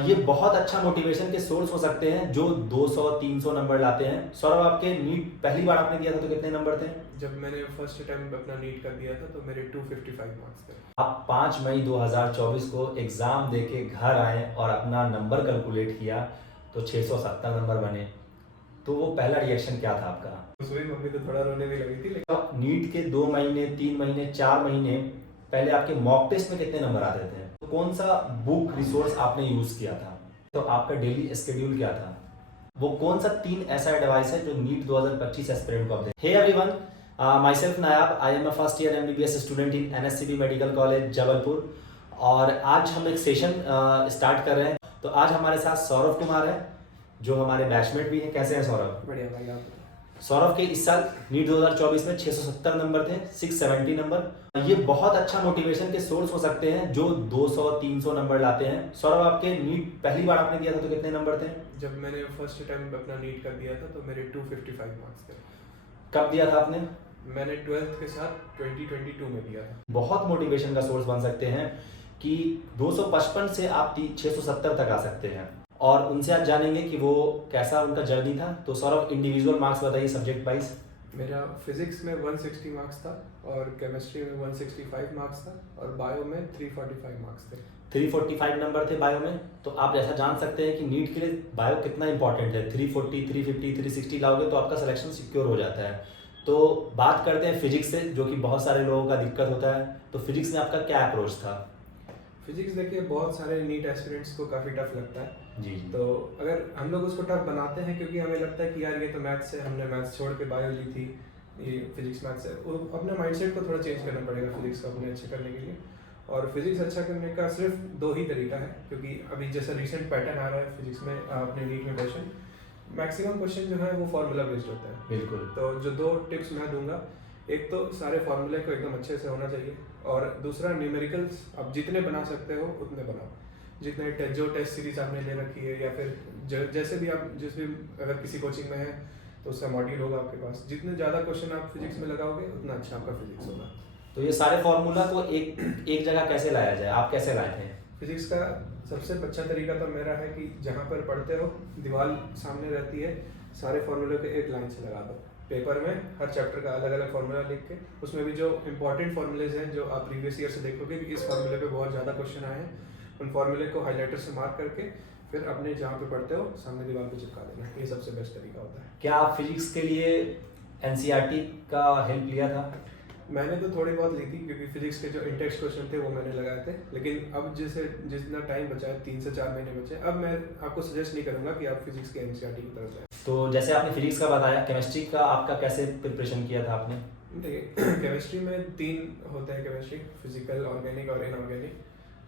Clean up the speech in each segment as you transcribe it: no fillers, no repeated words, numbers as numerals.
ये बहुत अच्छा मोटिवेशन के सोर्स हो सकते हैं जो 200-300 नंबर लाते हैं। सौरभ, आपके नीट पहली बार आपने दिया था तो कितने नंबर थे? जब मैंने फर्स्ट अटेम्प्ट अपना नीट का दिया था तो मेरे 255 मार्क्स थे। आप 5 मई 2024 को एग्जाम देके घर आए और अपना नंबर कैलकुलेट किया तो 670 नंबर बने। तो वो पहला रिएक्शन क्या था आपका? उस वही मम्मी तो थोड़ा रोने भी लगी थी लेकिन तो नीट के 2 महीने, 3 महीने, 4 महीने पहले आपके मॉक टेस्ट में कितने नंबर आते थे? तो कौन सा बुक रिसोर्स आपने यूज किया था? तो आपका डेली स्केड्यूल क्या था? वो कौन सा 3 ऐसा एडवाइस है जो नीट 2025 एस्पिरेंट को आप दें? Hey everyone, myself Nayab, I am a first year MBBS student in NSCB medical college Jabalpur. और आज हम एक सेशन स्टार्ट कर रहे हैं। तो आज हमारे साथ सौरभ कुमार है जो हमारे बैचमेट भी हैं। कैसे हैं सौरभ? बढ़िया भाई आप। सौरभ के इस साल नीट 2024 में 670 नंबर थे, 670 नंबर। ये बहुत अच्छा मोटिवेशन के सोर्स हो सकते हैं जो 200-300 नंबर लाते हैं। सौरभ, आपके नीट पहली बार आपने दिया था तो कितने नंबर थे? जब मैंने फर्स्ट अटेम्प्ट अपना नीट का दिया था तो मेरे 255 मार्क्स थे। कब दिया था आपने? मैंने 12th के साथ 2022 में दिया था। बहुत मोटिवेशन का सोर्स बन सकते हैं कि 255 से आप 670 तक आ सकते हैं। और उनसे आज जानेंगे कि वो कैसा उनका जर्नी था। तो सौरभ, इंडिविजुअल मार्क्स बताइए सब्जेक्ट वाइज। मेरा फिजिक्स में 160 मार्क्स था और केमिस्ट्री में 165 मार्क्स था और बायो में 345 मार्क्स थे। 345 नंबर थे बायो में। तो आप ऐसा जान सकते हैं कि नीट के लिए बायो कितना इंपॉर्टेंट है। 340, 350, 360 लाओगे तो आपका सिलेक्शन सिक्योर हो जाता है। तो बात करते हैं फिजिक्स से, जो कि बहुत सारे लोगों का दिक्कत होता है। तो फिजिक्स में आपका क्या अप्रोच था? फिजिक्स देखिए बहुत सारे नीट एस्पिरेंट्स को काफ़ी टफ लगता है। जी। तो अगर हम लोग उसको टफ बनाते हैं क्योंकि हमें लगता है कि यार ये तो मैथ्स है, हमने मैथ्स छोड़ के बायो ली थी, ये फिजिक्स मैथ्स है, वो अपने माइंडसेट को थोड़ा चेंज करना पड़ेगा फिजिक्स को अपने अच्छे करने के लिए। और फिजिक्स अच्छा करने का सिर्फ दो ही तरीका है, क्योंकि अभी जैसा रिसेंट पैटर्न आ रहा है फिजिक्स में अपने नीट में क्वेश्चन, मैक्सिमम क्वेश्चन जो है वो फार्मूला बेस्ड होता है। बिल्कुल। तो जो दो टिप्स मैं दूंगा, एक तो सारे फार्मूले को एकदम अच्छे से होना चाहिए, और दूसरा न्यूमेरिकल्स आप जितने बना सकते हो उतने बनाओ। जितने जो टेस्ट सीरीज आपने ले रखी है या फिर जैसे भी आप जिस भी अगर किसी कोचिंग में है तो उसका मॉड्यूल होगा आपके पास, जितने ज़्यादा क्वेश्चन आप फिजिक्स में लगाओगे उतना अच्छा आपका फिजिक्स होगा। तो ये सारे फॉर्मूला को एक जगह कैसे लाया जाए? आप कैसे लाए थे? फिजिक्स का सबसे अच्छा तरीका तो मेरा है कि जहाँ पर पढ़ते हो दीवार सामने रहती है, सारे फॉर्मूले को एक लाइन से लगा दो। पेपर में हर चैप्टर का अलग अलग फॉर्मूला लिख के उसमें भी जो इंपॉर्टेंट फॉर्मूलेज हैं जो आप प्रीवियस ईयर से देखोगे कि इस फॉर्मूले पे बहुत ज़्यादा क्वेश्चन आए हैं, उन फॉर्मूले को हाईलाइटर से मार्क करके फिर अपने जहाँ पे पढ़ते हो सामने दीवार पे चिपका देना। ये सबसे बेस्ट तरीका होता है। क्या आप फिजिक्स के लिए NCERT का हेल्प लिया था? मैंने तो थोड़ी बहुत ली थी क्योंकि फिजिक्स के जो इंटेक्स क्वेश्चन थे वो मैंने लगाए थे, लेकिन अब जितना टाइम बचा है, 3 से 4 महीने बचे, अब मैं आपको सजेस्ट नहीं करूंगा कि आप फिजिक्स के NCERT की तरफ जाएं। तो जैसे आपने फिजिक्स का बताया, केमिस्ट्री का आपका कैसे प्रिपरेशन किया था आपने? देखिए केमिस्ट्री में 3 होते हैं केमिस्ट्री, फिजिकल, ऑर्गेनिक और इनऑर्गेनिक।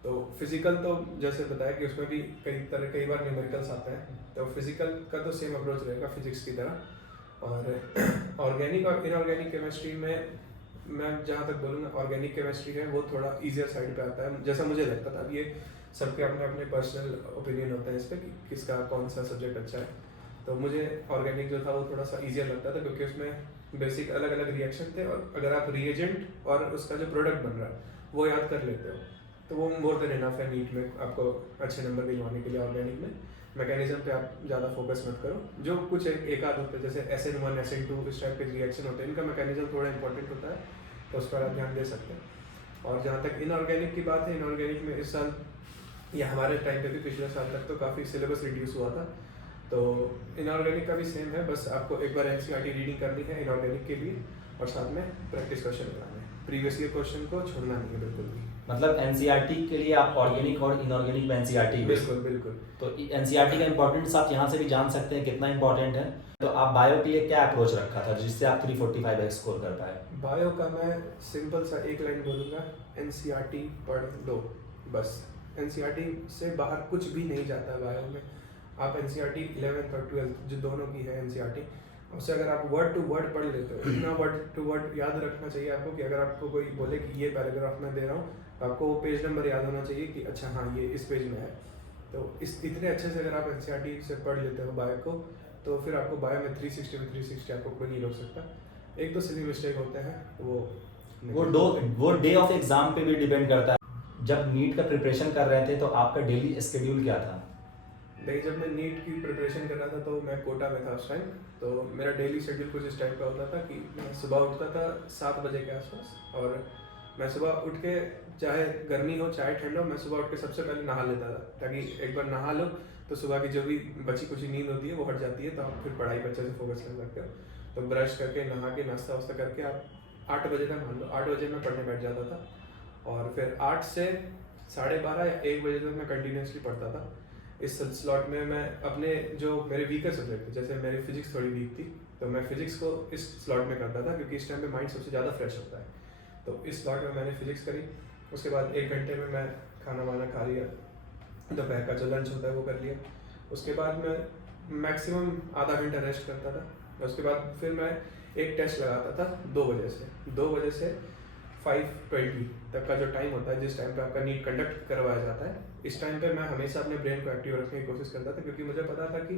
तो फिजिकल तो जैसे बताया कि उसमें भी कई बार न्यूमेरिकल्स आते हैं, तो फिजिकल का तो सेम अप्रोच रहेगा फिजिक्स की तरह। और ऑर्गेनिक और इनऑर्गेनिक केमिस्ट्री में मैं जहाँ तक बोलूँगा ऑर्गेनिक केमिस्ट्री है वो थोड़ा ईजियर साइड पे आता है, जैसा मुझे लगता था। अब ये सबके अपने अपने पर्सनल ओपिनियन होते हैं इस पर कि किसका कौन सा सब्जेक्ट अच्छा है। तो मुझे ऑर्गेनिक जो था वो थोड़ा सा ईजियर लगता था क्योंकि उसमें बेसिक अलग अलग रिएक्शन थे, और अगर आप रिएजेंट और उसका जो प्रोडक्ट बन रहा है वो याद कर लेते हो तो वो मोर देन इनफ है नीट में आपको अच्छे नंबर दिलवाने के लिए। ऑर्गेनिक में मैकेनिज्म पे आप ज़्यादा फोकस मत करो, जो कुछ एक आध होते हैं जैसे SN1 SN2 इस टाइप के रिएक्शन होते हैं, इनका मैकेनिज्म थोड़ा इंपॉर्टेंट होता है, तो उस पर आप ध्यान दे सकते हैं। और जहाँ तक इनऑर्गेनिक की बात है, इनऑर्गेनिक में इस साल या हमारे टाइम पे भी पिछले साल तक तो काफ़ी सिलेबस रिड्यूस हुआ था, तो इनऑर्गेनिक का भी सेम है, बस आपको एक बार NCERT रीडिंग करनी है इनऑर्गेनिक के लिए और साथ में प्रैक्टिस क्वेश्चन बनाने हैं। प्रीवियस ईयर क्वेश्चन को छोड़ना नहीं है बिल्कुल भी। मतलब NCERT के लिए आप ऑर्गेनिक और इनऑर्गेनिक में NCERT बिल्कुल बिल्कुल। तो NCERT का इंपॉर्टेंस आप यहाँ से भी जान सकते हैं कितना इंपॉर्टेंट है। तो आप बायो के लिए क्या अप्रोच रखा था जिससे आप 345 स्कोर कर पाए? बायो का मैं सिंपल सा एक लाइन बोलूँगा, NCERT पढ़ लो बस। NCERT से बाहर कुछ भी नहीं जाता है बायो में। आप NCERT 11th और 12th जो दोनों की है NCERT, उससे अगर आप वर्ड टू वर्ड पढ़ लेते हो, इतना वर्ड टू वर्ड याद रखना चाहिए आपको कि अगर आपको कोई बोले कि ये पैराग्राफ मैं दे रहा हूँ, तो आपको वो पेज नंबर याद होना चाहिए कि अच्छा हाँ ये इस पेज में है। तो इतने अच्छे से अगर आप NCERT से पढ़ लेते हो बायो को, तो फिर आपको बायो में 360 में 360 आपको कोई नहीं रोक सकता। एक तो सिली मिस्टेक होते हैं वो डे ऑफ एग्जाम पे भी डिपेंड करता है। जब नीट का प्रिपरेशन कर रहे थे तो आपका डेली स्केड्यूल क्या था? देखिए, जब मैं नीट की प्रिपरेशन कर रहा था तो मैं कोटा में था उस टाइम। तो मेरा डेली शेड्यूल कुछ इस टाइप का होता था कि मैं सुबह उठता था 7 बजे के आसपास, और मैं सुबह उठ के, चाहे गर्मी हो चाहे ठंड हो, मैं सुबह उठ के सबसे पहले नहा लेता था, ताकि एक बार नहा लो तो सुबह की जो भी बची कुछ नींद होती है वो हट जाती है, तो आप फिर पढ़ाई पर अच्छे से फोकस कर सकते हो। तो ब्रश करके, नहा के, नाश्ता वास्ता करके आप 8 बजे तक, मान लो 8 बजे मैं पढ़ने बैठ जाता था, और फिर 8 से 12:30 या 1 बजे तक मैं कंटिन्यूसली पढ़ता था। इस स्लॉट में मैं अपने जो मेरे वीकर सब्जेक्ट थे, जैसे मेरी फिजिक्स थोड़ी वीक थी, तो मैं फिजिक्स को इस स्लॉट में करता था, क्योंकि इस टाइम पे माइंड सबसे ज़्यादा फ्रेश होता है। तो इस स्लॉट में मैंने फिजिक्स करी। उसके बाद 1 घंटे में मैं खाना वाना खा लिया, दोपहर का जो लंच होता है वो कर लिया। उसके बाद मैं मैक्सिमम आधा घंटा रेस्ट करता था। उसके बाद फिर मैं एक टेस्ट लगाता था 2 बजे से 5:20 तक का जो टाइम होता है, जिस टाइम पे आपका नीट कंडक्ट करवाया जाता है। इस टाइम पे मैं हमेशा अपने ब्रेन को एक्टिव रखने की कोशिश करता था, क्योंकि मुझे पता था कि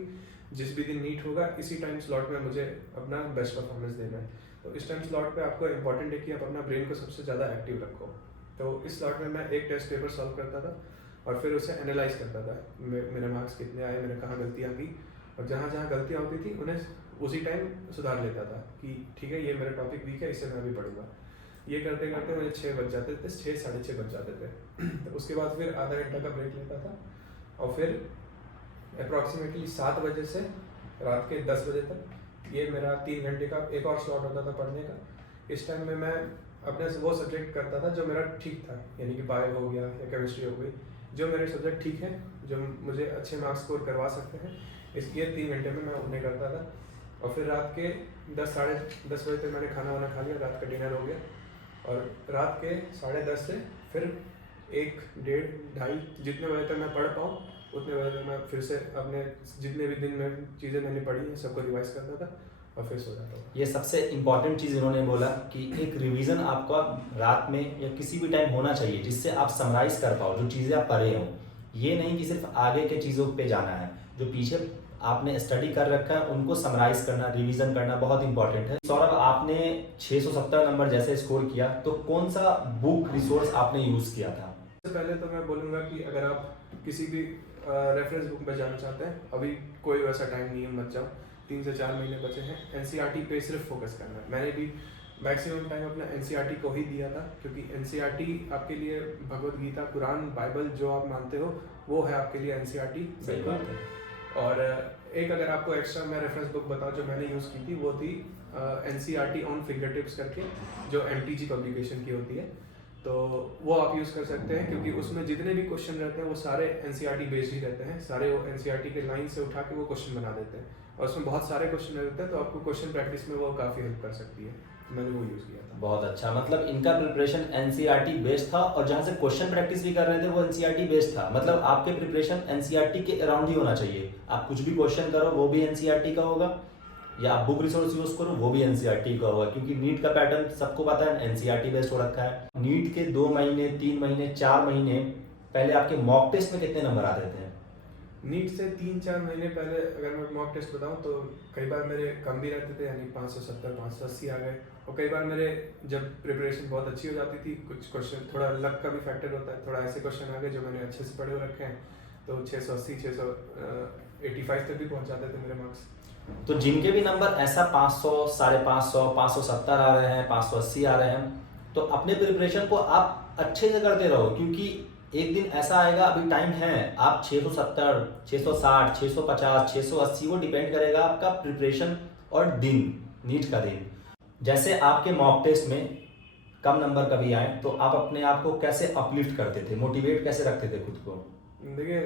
जिस भी दिन नीट होगा इसी टाइम स्लॉट में मुझे अपना बेस्ट परफॉर्मेंस देना है। तो इस टाइम स्लॉट पे आपको इंपॉर्टेंट है कि आप अपना ब्रेन को सबसे ज़्यादा एक्टिव रखो। तो इस स्लॉट में मैं एक टेस्ट पेपर सॉल्व करता था, और फिर उसे एनालाइज करता था, मेरे मार्क्स कितने आए, मैंने कहाँ गलतियाँ की, और जहाँ जहाँ गलतियाँ होती थी उन्हें उसी टाइम सुधार लेता था कि ठीक है, ये मेरा टॉपिक वीक है, इससे मैं भी पढ़ूंगा। ये करते करते मुझे 6 बज जाते थे, 6 साढ़े 6 बज जाते थे। तो उसके बाद फिर आधा घंटा का ब्रेक लेता था, और फिर अप्रॉक्सीमेटली 7 बजे से रात के 10 बजे तक ये मेरा 3 घंटे का एक और स्लॉट होता था पढ़ने का। इस टाइम में मैं अपने वो सब्जेक्ट करता था जो मेरा ठीक था, यानी कि बायो हो गया या केमिस्ट्री हो गई, जो मेरे सब्जेक्ट ठीक है, जो मुझे अच्छे मार्क्स स्कोर करवा सकते हैं, इसलिए 3 घंटे में मैं उन्हें करता था। और फिर रात के 10 साढ़े 10 बजे तक मैंने खाना वाना खा लिया, रात का डिनर हो गया, और रात के 10:30 से फिर 1, 1:30, 2:30 जितने बजे तक मैं पढ़ पाऊँ उतने बजे तक मैं फिर से अपने जितने भी दिन में चीज़ें मैंने पढ़ी हैं सबको रिवाइज करता था, और फिर सो जाता हूँ। ये सबसे इम्पॉर्टेंट चीज़ इन्होंने बोला कि एक रिवीजन आपका रात में या किसी भी टाइम होना चाहिए, जिससे आप समराइज कर पाओ जो चीज़ें आप पढ़े हो। ये नहीं कि सिर्फ आगे के चीज़ों पे जाना है, जो पीछे आपने स्टडी कर रखा है उनको समराइज करना, रिवीजन करना बहुत इंपॉर्टेंट है। सौरभ, आपने 670 नंबर जैसे स्कोर किया, तो कौन सा बुक रिसोर्स आपने यूज़ किया था? सबसे पहले तो मैं बोलूँगा कि अगर आप किसी भी रेफरेंस बुक में जाना चाहते हैं, अभी कोई वैसा टाइम नहीं है, मत जाओ। 3 से 4 महीने बचे हैं, एनसीईआरटी पे सिर्फ फोकस करना है। मैंने भी मैक्सिमम टाइम अपना एनसीईआरटी को ही दिया था, क्योंकि एनसीईआरटी आपके लिए भगवद गीता, कुरान, बाइबल जो आप मानते हो वो है आपके लिए एनसीईआरटी। सही बात है। और एक अगर आपको एक्स्ट्रा मैं रेफरेंस बुक बताऊं जो मैंने यूज़ की थी, वो थी एनसीईआरटी ऑन फिंगर टिप्स करके, जो एमटीजी पब्लिकेशन की होती है। तो वो आप यूज़ कर सकते हैं, क्योंकि उसमें जितने भी क्वेश्चन रहते हैं वो सारे एनसीईआरटी बेस्ड ही रहते हैं। सारे वो एनसीईआरटी के लाइन से उठा के वो क्वेश्चन बना देते हैं, और उसमें बहुत सारे क्वेश्चन रहते हैं, तो आपको क्वेश्चन प्रैक्टिस में वो काफ़ी हेल्प कर सकती है। तो मैंने वो यूज़ किया था। बहुत अच्छा, मतलब इनका प्रिपरेशन एनसीईआरटी बेस्ड था, और जहाँ से क्वेश्चन प्रैक्टिस भी कर रहे थे वो एनसीईआरटी बेस्ड था। मतलब आपके प्रिपरेशन एनसीईआरटी के अराउंड ही होना चाहिए। आप कुछ भी क्वेश्चन करो वो भी एनसीईआरटी का होगा, या आप बुक रिसोर्स यूज करो वो भी एनसीईआरटी का होगा, क्योंकि नीट का पैटर्न सबको पता है एनसीईआरटी बेस्ड हो रखा है। नीट के 2 महीने, 3 महीने, 4 महीने पहले आपके मॉक टेस्ट में कितने नंबर आते थे? नीट से 3-4 महीने पहले अगर मैं मॉक टेस्ट बताऊं तो कई बार मेरे कम भी रहते थे, यानी 570, 580 आ गए। और कई बार मेरे जब प्रिपरेशन बहुत अच्छी हो जाती थी, कुछ क्वेश्चन थोड़ा लक का भी फैक्टर होता है, थोड़ा ऐसे क्वेश्चन आ गए जो मैंने अच्छे से पढ़े हो रखे हैं, तो 680, 685 तक भी पहुंच जाते थे मेरे मार्क्स। तो जिनके भी नंबर ऐसा 500, 550, 570 आ रहे हैं, 580 आ रहे हैं, तो अपने प्रिपरेशन को आप अच्छे से करते रहो, क्योंकि एक दिन ऐसा आएगा, अभी टाइम है, आप 670, 660, 650, 680, वो डिपेंड करेगा आपका प्रिपरेशन और दिन, नीट का दिन। जैसे आपके मॉक टेस्ट में कम नंबर कभी आए तो आप अपने आप को कैसे अपलिफ्ट करते थे, मोटिवेट कैसे रखते थे खुद को? देखिए,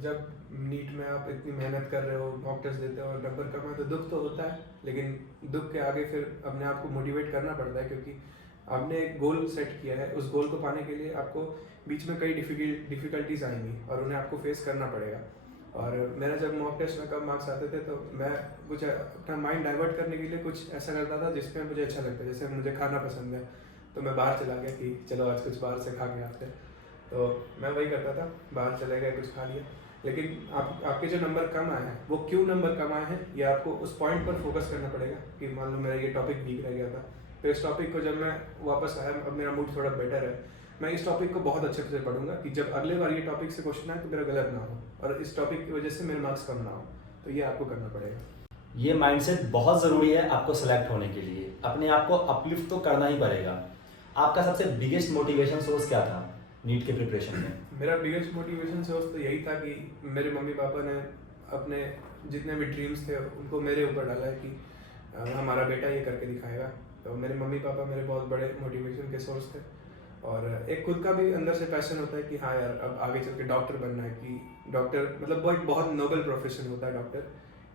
जब नीट में आप इतनी मेहनत कर रहे हो, मॉक टेस्ट देते हो और नंबर कम है तो दुख तो होता है, लेकिन दुख के आगे फिर अपने आप को मोटिवेट करना पड़ता है, क्योंकि आपने एक गोल सेट किया है। उस गोल को पाने के लिए आपको बीच में कई डिफ़िकल्टीज आएंगी और उन्हें आपको फेस करना पड़ेगा। और मेरा जब मॉक टेस्ट में कम मार्क्स आते थे तो मैं कुछ अपना माइंड डाइवर्ट करने के लिए कुछ ऐसा करता था जिसमें मुझे अच्छा लगता है। जैसे मुझे खाना पसंद है तो मैं बाहर चला गया कि चलो आज कुछ बाहर से खा के आते हैं, तो मैं वही करता था, बाहर चले गए, कुछ खा लिया। लेकिन आपके जो नंबर कम आए हैं वो क्यों नंबर कम आए हैं, ये आपको उस पॉइंट पर फोकस करना पड़ेगा कि मान लो मेरा ये टॉपिक वीक रह गया था, तो इस टॉपिक को जब मैं वापस आया, अब मेरा मूड थोड़ा बेटर है, मैं इस टॉपिक को बहुत अच्छे से पढ़ूंगा कि जब अगले बार ये टॉपिक से क्वेश्चन आए तो मेरा गलत ना हो और इस टॉपिक की वजह से मेरे मार्क्स कम ना हो। तो ये आपको करना पड़ेगा। ये माइंडसेट बहुत ज़रूरी है आपको सेलेक्ट होने के लिए। अपने आप को अपलिफ्ट तो करना ही पड़ेगा। आपका सबसे बिगेस्ट मोटिवेशन सोर्स क्या था नीट के प्रिपरेशन में? मेरा बिगेस्ट मोटिवेशन सोर्स तो यही था कि मेरे मम्मी पापा ने अपने जितने भी ड्रीम्स थे उनको मेरे ऊपर डाला है कि हमारा बेटा ये करके दिखाएगा। तो मेरे मम्मी पापा मेरे बहुत बड़े मोटिवेशन के सोर्स थे और एक खुद का भी अंदर से पैशन होता है कि हाँ यार अब आगे चल के डॉक्टर बनना है। कि डॉक्टर मतलब वो एक बहुत नोबल प्रोफेशन होता है डॉक्टर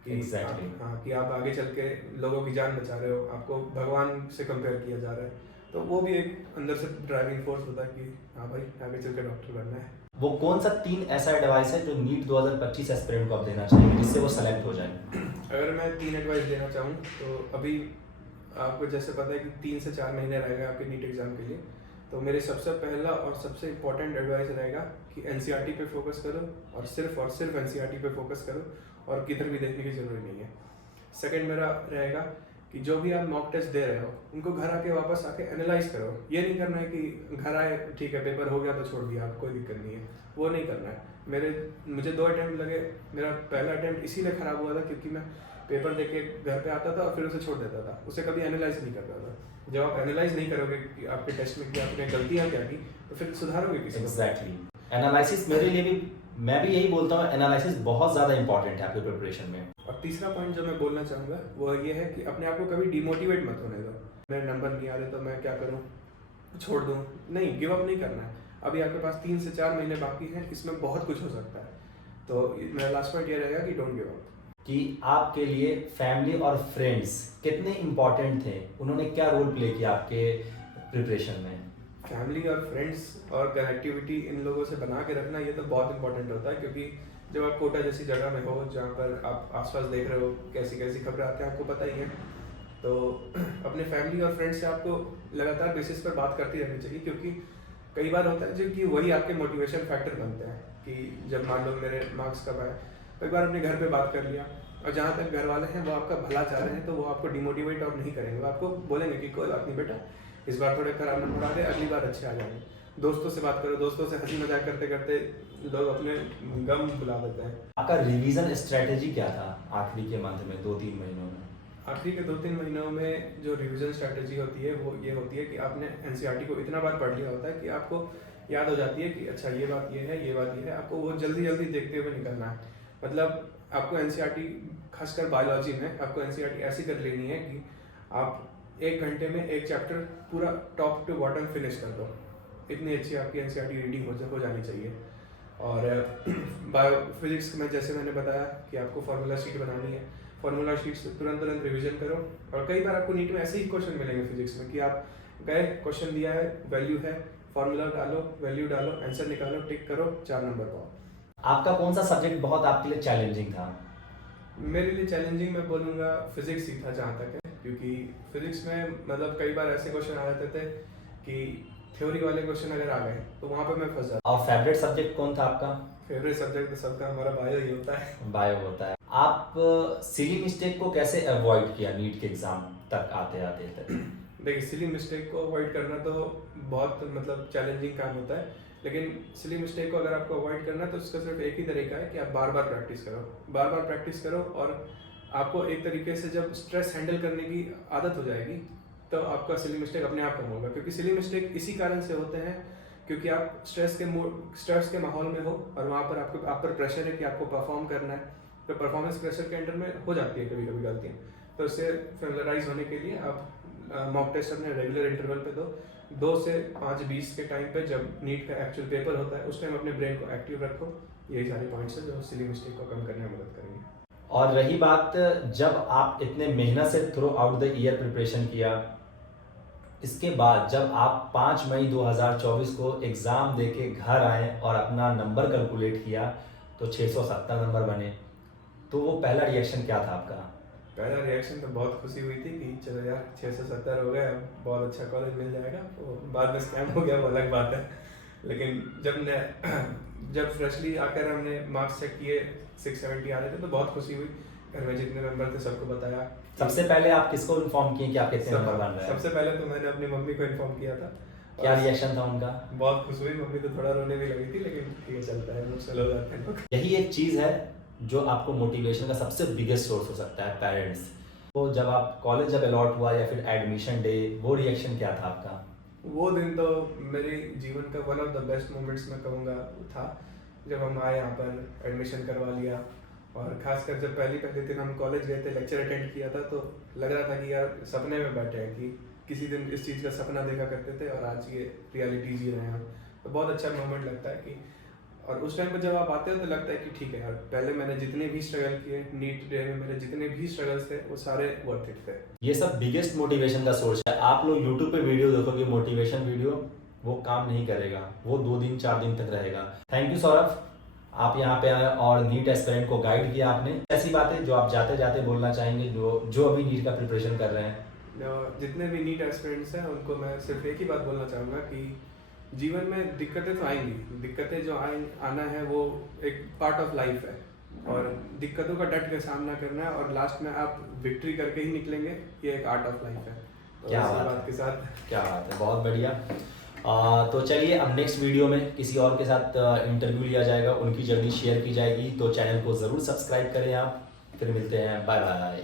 कि Exactly. हाँ कि आप आगे चल के लोगों की जान बचा रहे हो, आपको भगवान से कंपेयर किया जा रहा है। तो वो भी एक अंदर से ड्राइविंग फोर्स होता है कि हाँ भाई आगे चल के डॉक्टर बनना है। वो कौन सा 3 ऐसा एडवाइस है जो नीट 2025 एस्पिरेंट को आप देना चाहेंगे जिससे वो सेलेक्ट हो जाए? अगर मैं 3 एडवाइस देना चाहूँ तो अभी आपको जैसे पता है कि 3 से 4 महीने रहेगा आपके नीट एग्ज़ाम के लिए। तो मेरे सबसे पहला और सबसे इम्पोर्टेंट एडवाइस रहेगा कि एनसीईआरटी पे फोकस करो और सिर्फ एनसीईआरटी पे फोकस करो और किधर भी देखने की ज़रूरत नहीं है। सेकंड मेरा रहेगा कि जो भी आप मॉक टेस्ट दे रहे हो उनको घर आके वापस आके एनालाइज करो। ये नहीं करना है कि घर आए ठीक है पेपर हो गया तो छोड़ दिया, कोई दिक्कत नहीं है, वो नहीं करना है। मुझे 2 अटैम्प्ट लगे। मेरा पहला अटैम्प्ट इसीलिए ख़राब हुआ था क्योंकि मैं पेपर दे के घर पे आता था और फिर उसे छोड़ देता था, उसे कभी एनालाइज नहीं करता था। जब आप एनालाइज नहीं करोगे कि आपके टेस्ट में कि आपने गलतियाँ क्या की तो फिर सुधारोगे किसी को। एग्जैक्टली। एनालिसिस मेरे लिए भी, मैं भी यही बोलता हूँ, एनालिसिस बहुत ज़्यादा इंपॉर्टेंट है आपके प्रिपरेशन में। और तीसरा पॉइंट जो मैं बोलना चाहूँगा वो ये है कि अपने आप को कभी डिमोटिवेट मत होने दो। मेरे नंबर नहीं आ रहे तो मैं क्या करूँ, छोड़ दूँ? नहीं, गिव अप नहीं करना है। अभी आपके पास 3 से 4 महीने बाकी हैं, इसमें बहुत कुछ हो सकता है। तो मेरा लास्ट पॉइंट ये रहेगा कि डोंट गिव अप। कि आपके लिए फैमिली और फ्रेंड्स कितने इम्पोर्टेंट थे, उन्होंने क्या रोल प्ले किया आपके प्रिपरेशन में? फैमिली और फ्रेंड्स और कनेक्टिविटी इन लोगों से बना के रखना ये तो बहुत इंपॉर्टेंट होता है क्योंकि जब आप कोटा जैसी जगह में हो जहाँ पर आप आसपास देख रहे हो कैसी कैसी खबरें आती हैं आपको पता ही है। तो अपने फैमिली और फ्रेंड्स से आपको लगातार बेसिस पर बात करती रहनी चाहिए क्योंकि कई बार होता है जो कि वही आपके मोटिवेशन फैक्टर बनते हैं। कि जब मान लो मेरे मार्क्स कब आए, कई बार अपने घर पे बात कर लिया और जहाँ तक घर वाले हैं वो आपका भला चाह रहे हैं तो वो आपको डिमोटिवेट और नहीं करेंगे। वो आपको बोलेंगे कि कोई बात नहीं बेटा, इस बार थोड़े खराब नंबर आ गए, अगली बार अच्छे आ जाएंगे। दोस्तों से बात करो, दोस्तों से हंसी मजाक करते करते लोग अपने गम भुला देते हैं। आपका रिवीजन स्ट्रेटेजी क्या था आखिरी के मंथ में 2-3 महीनों में? आखिरी के 2-3 महीनों में जो रिवीजन स्ट्रेटेजी होती है वो ये होती है कि आपने एनसीईआरटी को इतना बार पढ़ लिया होता है कि आपको याद हो जाती है कि अच्छा ये बात ये है, ये बात ये है। आपको वो जल्दी जल्दी देखते हुए निकलना है। मतलब आपको एनसीईआरटी खासकर बायोलॉजी में आपको एनसीईआरटी ऐसी कर लेनी है कि आप 1 घंटे में एक चैप्टर पूरा टॉप टू बॉटम फिनिश कर दो। इतनी अच्छी आपकी एनसीईआरटी रीडिंग हो जानी चाहिए। और बायो फिजिक्स में जैसे मैंने बताया कि आपको फार्मूला शीट बनानी है, फार्मूला शीट से तुरंत रिवीजन करो। और कई बार आपको नीट में ऐसे ही क्वेश्चन मिलेंगे फिजिक्स में कि आप गए, क्वेश्चन दिया है, वैल्यू है, फार्मूला डालो, वैल्यू डालो, आंसर निकालो, टिक करो, 4 नंबर पाओ। आपका कौन सा सब्जेक्ट बहुत आपके लिए चैलेंजिंग था? मेरे लिए चैलेंजिंग मैं बोलूँगा फिजिक्स ही था जहाँ तक है, क्योंकि फिजिक्स में मतलब कई बार ऐसे क्वेश्चन आ जाते थे कि थ्योरी वाले क्वेश्चन अगर आ गए तो वहाँ पे मैं फंस जाता। और फेवरेट सब्जेक्ट कौन था आपका? फेवरेट सब्जेक्ट तो सबका हमारा बायो ही होता है। बायो होता है। आप सिली मिस्टेक को कैसे अवॉइड किया नीट के एग्जाम तक आते आते तक? देखिए, सिली मिस्टेक को अवॉइड करना तो बहुत मतलब चैलेंजिंग काम होता है, लेकिन सिली मिस्टेक को अगर आपको अवॉइड करना है तो उसका सिर्फ एक ही तरीका है कि आप बार बार प्रैक्टिस करो, बार बार प्रैक्टिस करो। और आपको एक तरीके से जब स्ट्रेस हैंडल करने की आदत हो जाएगी तो आपका सिली मिस्टेक अपने आप कम होगा। क्योंकि सिली मिस्टेक इसी कारण से होते हैं क्योंकि आप स्ट्रेस के माहौल में हो और वहाँ पर आप पर प्रेशर है कि आपको परफॉर्म करना है। तो परफॉर्मेंस प्रेशर के अंडर में हो जाती है कभी कभी गलतियाँ। तो उससे फेमिलराइज होने के लिए आप मॉक टेस्ट अपने रेगुलर इंटरवल पे दो। 2 से 5:20 के टाइम पे जब नीट का एक्चुअल पेपर होता है उस टाइम अपने ब्रेन को एक्टिव रखो। यही सारे पॉइंट्स हैं जो सिली मिस्टेक को कम करने में मदद करेंगे। और रही बात, जब आप इतने मेहनत से through out the year preparation किया, इसके बाद जब आप 5 मई 2024 को एग्ज़ाम देके घर आए और अपना नंबर कैलकुलेट किया तो 670 नंबर बने, तो वो पहला रिएक्शन क्या था आपका? पहला रिएक्शन तो बहुत खुशी हुई थी कि चलो यार 670 हो गए, बहुत अच्छा कॉलेज मिल जाएगा। तो बाद में स्कैम हो गया वो अलग बात है। लेकिन जब फ्रेशली आकर हमने मार्क्स चेक किए 670 आ रहे थे तो बहुत खुशी हुई। घर में जितने मेंबर थे सबको बताया। सबसे पहले आप किसको इन्फॉर्म किए कि आप कितने नंबर बन रहे हैं? सबसे पहले तो मैंने अपनी मम्मी को इन्फॉर्म किया था क्या रिएक्शन था उनका? बहुत खुश हुई, मम्मी तो थोड़ा रोने भी लगी थी, लेकिन ठीक है, चलता है, इमोशनल हो जाते हैं लोग। यही एक चीज़ है जो आपको मोटिवेशन का सबसे बिगेस्ट सोर्स हो सकता है, पेरेंट्स। तो जब आप कॉलेज जब अलॉट हुआ या फिर एडमिशन डे, वो रिएक्शन क्या था आपका? वो दिन तो मेरे जीवन का one of the best moments मैं कहूँगा था, जब हम आए यहाँ पर, एडमिशन करवा लिया। और खासकर जब पहले दिन हम कॉलेज गए थे, लेक्चर अटेंड किया था, तो लग रहा था कि यार सपने में बैठे हैं, कि किसी दिन इस चीज़ का सपना देखा करते थे और आज ये रियलिटी जी रहे हैं हम। तो बहुत अच्छा मोमेंट लगता है कि, और उस टाइम पर जब आप आते हो तो लगता है कि ठीक है यार, पहले मैंने जितने भी स्ट्रगल किए, नीट डे में मेरे जितने भी स्ट्रगल्स थे, वो सारे वर्थ इट थे। ये सब बिगेस्ट मोटिवेशन का सोर्स है। आप लोग यूट्यूब पे वीडियो देखोगे मोटिवेशन वीडियो, वो काम नहीं करेगा, वो 2 दिन 4 दिन तक रहेगा। थैंक यू सौरभ, आप यहाँ पे आए और नीट एस्पिरेंट को गाइड किया आपने। ऐसी बातें जो आप जाते जाते बोलना चाहेंगे, जो अभी नीट का प्रिपरेशन कर रहे हैं? जितने भी नीट एस्पिरेंट्स हैं उनको मैं सिर्फ एक ही बात बोलना चाहूँगा कि जीवन में दिक्कतें तो आएंगी, दिक्कतें जो आना है वो एक पार्ट ऑफ लाइफ है, और दिक्कतों का डट के सामना करना है, और लास्ट में आप विक्ट्री करके ही निकलेंगे, ये एक आर्ट ऑफ लाइफ है। तो क्या इसी बात बात के साथ, क्या बात है, बहुत बढ़िया। तो चलिए, अब नेक्स्ट वीडियो में किसी और के साथ इंटरव्यू लिया जाएगा, उनकी जर्नी शेयर की जाएगी, तो चैनल को ज़रूर सब्सक्राइब करें आप। फिर मिलते हैं, बाय बाय।